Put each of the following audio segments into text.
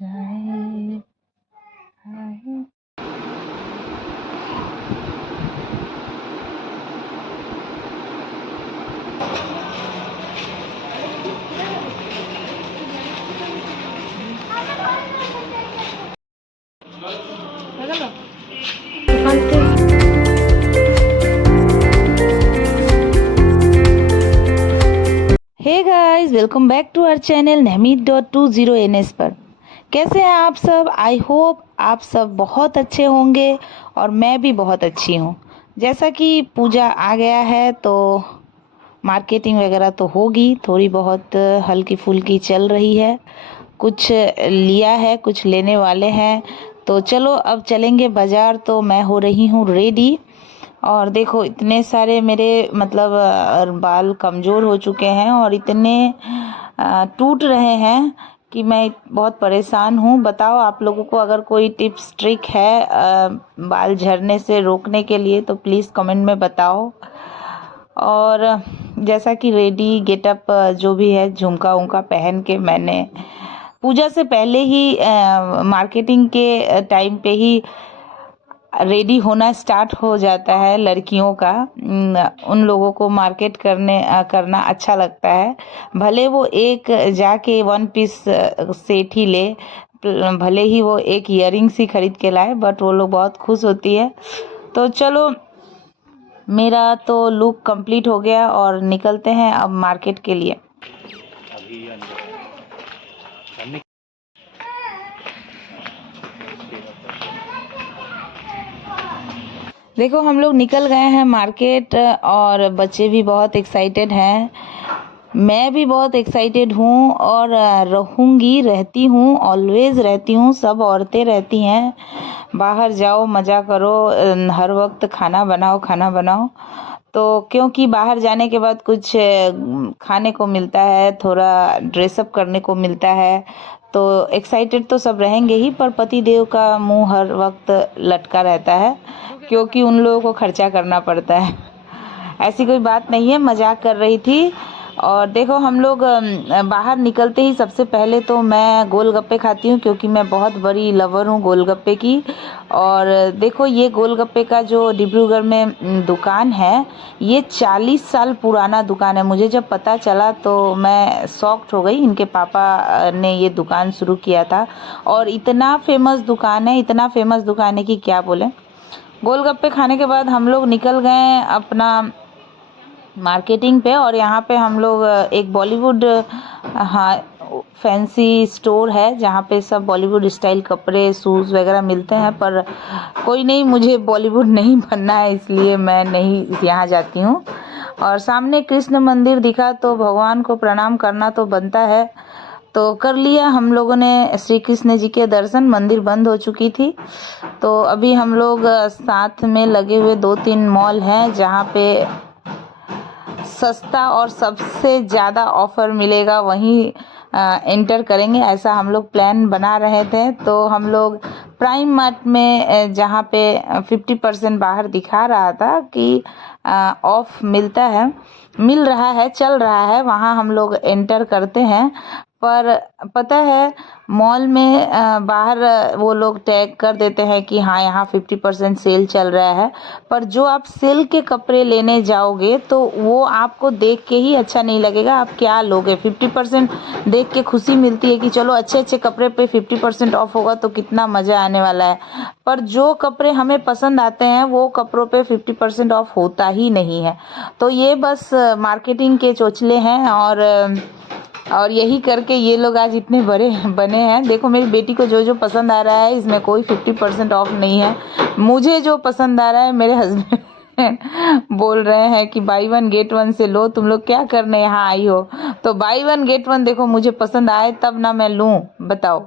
जाए hi. Hey guys, welcome back to our channel Nehmeet.20NS पर। कैसे हैं आप सब? आई होप आप सब बहुत अच्छे होंगे और मैं भी बहुत अच्छी हूँ। जैसा कि पूजा आ गया है तो मार्केटिंग वगैरह तो होगी, थोड़ी बहुत हल्की फुल्की चल रही है। कुछ लिया है, कुछ लेने वाले हैं, तो चलो अब चलेंगे बाज़ार। तो मैं हो रही हूँ रेडी। और देखो इतने सारे मेरे मतलब बाल कमज़ोर हो चुके हैं और इतने टूट रहे हैं कि मैं बहुत परेशान हूँ। बताओ आप लोगों को अगर कोई टिप्स ट्रिक है बाल झड़ने से रोकने के लिए तो प्लीज़ कमेंट में बताओ। और जैसा कि रेडी गेटअप जो भी है, झुमका उमका पहन के मैंने पूजा से पहले ही मार्केटिंग के टाइम पे ही रेडी होना स्टार्ट हो जाता है लड़कियों का। उन लोगों को मार्केट करना अच्छा लगता है। भले वो एक जाके वन पीस सेट ही ले, भले ही वो एक इयररिंग्स ही खरीद के लाए, बट वो लोग बहुत खुश होती है। तो चलो मेरा तो लुक कंप्लीट हो गया और निकलते हैं अब मार्केट के लिए। देखो हम लोग निकल गए हैं मार्केट और बच्चे भी बहुत एक्साइटेड हैं, मैं भी बहुत एक्साइटेड हूँ और रहूँगी, रहती हूँ, ऑलवेज रहती हूँ। सब औरतें रहती हैं, बाहर जाओ मज़ा करो, हर वक्त खाना बनाओ। तो क्योंकि बाहर जाने के बाद कुछ खाने को मिलता है, थोड़ा ड्रेसअप करने को मिलता है, तो एक्साइटेड तो सब रहेंगे ही। पर पति देव का मुंह हर वक्त लटका रहता है क्योंकि उन लोगों को खर्चा करना पड़ता है। ऐसी कोई बात नहीं है, मजाक कर रही थी। और देखो हम लोग बाहर निकलते ही सबसे पहले तो मैं गोलगप्पे खाती हूँ क्योंकि मैं बहुत बड़ी लवर हूँ गोलगप्पे की। और देखो ये गोलगप्पे का जो डिब्रूगढ़ में दुकान है, ये 40 साल पुराना दुकान है। मुझे जब पता चला तो मैं शॉक्ड हो गई। इनके पापा ने ये दुकान शुरू किया था और इतना फेमस दुकान है, इतना फेमस दुकान है कि क्या बोले। गोलगप्पे खाने के बाद हम लोग निकल गए अपना मार्केटिंग पे। और यहाँ पे हम लोग एक बॉलीवुड फैंसी स्टोर है जहाँ पे सब बॉलीवुड स्टाइल कपड़े शूज़ वगैरह मिलते हैं। पर कोई नहीं, मुझे बॉलीवुड नहीं बनना है इसलिए मैं नहीं यहाँ जाती हूँ। और सामने कृष्ण मंदिर दिखा तो भगवान को प्रणाम करना तो बनता है, तो कर लिया हम लोगों ने श्री कृष्ण जी के दर्शन। मंदिर बंद हो चुकी थी तो अभी हम लोग साथ में लगे हुए 2-3 मॉल हैं जहाँ पे सस्ता और सबसे ज़्यादा ऑफ़र मिलेगा, वहीं एंटर करेंगे, ऐसा हम लोग प्लान बना रहे थे। तो हम लोग प्राइम मार्ट में जहाँ पे 50% बाहर दिखा रहा था कि ऑफ मिल रहा है, चल रहा है, वहाँ हम लोग एंटर करते हैं। पर पता है मॉल में बाहर वो लोग टैग कर देते हैं कि हाँ यहाँ 50% सेल चल रहा है, पर जो आप सेल के कपड़े लेने जाओगे तो वो आपको देख के ही अच्छा नहीं लगेगा। आप क्या लोगे? 50% देख के खुशी मिलती है कि चलो अच्छे अच्छे कपड़े पे 50% ऑफ होगा तो कितना मज़ा आने वाला है, पर जो कपड़े हमें पसंद आते हैं वो कपड़ों पे 50% ऑफ होता ही नहीं है। तो ये बस मार्केटिंग के चोचले हैं और यही करके ये लोग आज इतने बड़े बने हैं। देखो मेरी बेटी को जो जो पसंद आ रहा है इसमें कोई 50% ऑफ नहीं है। मुझे जो पसंद आ रहा है मेरे हस्बैंड बोल रहे हैं कि बाई वन गेट वन से लो, तुम लोग क्या करने यहाँ आई हो? तो बाई वन गेट वन देखो, मुझे पसंद आए तब ना मैं लूँ, बताओ।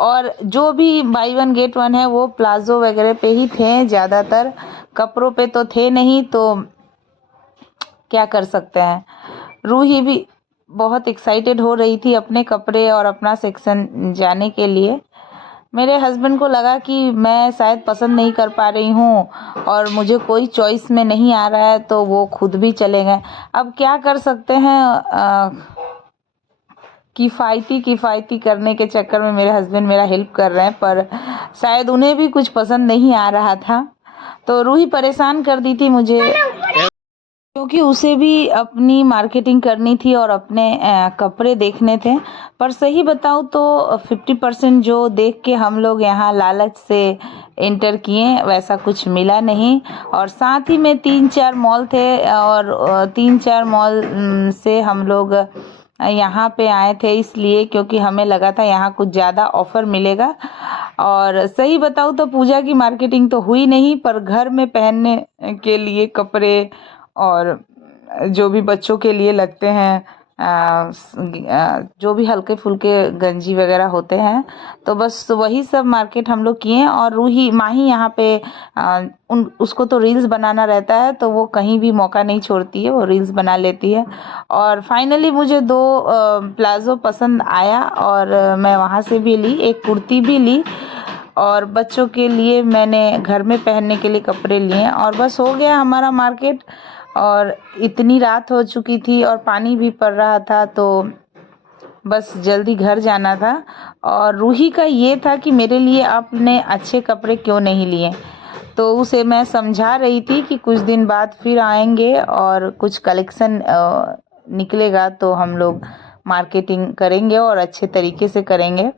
और जो भी बाई वन गेट वन है वो प्लाजो वगैरह पे ही थे, ज़्यादातर कपड़ों पे तो थे नहीं, तो क्या कर सकते हैं। रूही भी बहुत एक्साइटेड हो रही थी अपने कपड़े और अपना सेक्शन जाने के लिए। मेरे हस्बैंड को लगा कि मैं शायद पसंद नहीं कर पा रही हूँ और मुझे कोई चॉइस में नहीं आ रहा है, तो वो खुद भी चले गए। अब क्या कर सकते हैं, किफ़ायती करने के चक्कर में मेरे हस्बैंड मेरा हेल्प कर रहे हैं, पर शायद उन्हें भी कुछ पसंद नहीं आ रहा था। तो रूही परेशान कर दी थी मुझे, क्योंकि उसे भी अपनी मार्केटिंग करनी थी और अपने कपड़े देखने थे। पर सही बताऊँ तो 50% जो देख के हम लोग यहाँ लालच से एंटर किए, वैसा कुछ मिला नहीं। और साथ ही में 3-4 मॉल थे और 3-4 मॉल से हम लोग यहाँ पे आए थे, इसलिए क्योंकि हमें लगा था यहाँ कुछ ज़्यादा ऑफ़र मिलेगा। और सही बताऊँ तो पूजा की मार्केटिंग तो हुई नहीं, पर घर में पहनने के लिए कपड़े और जो भी बच्चों के लिए लगते हैं, जो भी हल्के फुल्के गंजी वगैरह होते हैं, तो बस वही सब मार्केट हम लोग किए। और रूही माही यहाँ पे उसको तो रील्स बनाना रहता है, तो वो कहीं भी मौका नहीं छोड़ती है, वो रील्स बना लेती है। और फाइनली मुझे 2 प्लाज़ो पसंद आया और मैं वहाँ से भी ली, एक कुर्ती भी ली और बच्चों के लिए मैंने घर में पहनने के लिए कपड़े लिए। और बस हो गया हमारा मार्केट। और इतनी रात हो चुकी थी और पानी भी पड़ रहा था, तो बस जल्दी घर जाना था। और रूही का ये था कि मेरे लिए आपने अच्छे कपड़े क्यों नहीं लिए, तो उसे मैं समझा रही थी कि कुछ दिन बाद फिर आएंगे और कुछ कलेक्शन निकलेगा तो हम लोग मार्केटिंग करेंगे और अच्छे तरीके से करेंगे।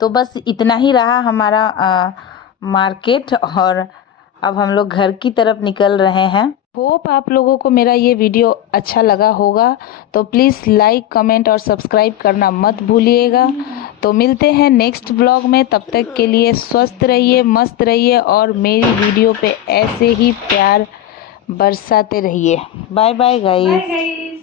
तो बस इतना ही रहा हमारा मार्केट, और अब हम लोग घर की तरफ निकल रहे हैं। होप आप लोगों को मेरा ये वीडियो अच्छा लगा होगा, तो प्लीज़ लाइक, कमेंट और सब्सक्राइब करना मत भूलिएगा। तो मिलते हैं नेक्स्ट ब्लॉग में, तब तक के लिए स्वस्थ रहिए, मस्त रहिए और मेरी वीडियो पे ऐसे ही प्यार बरसाते रहिए। Bye bye guys.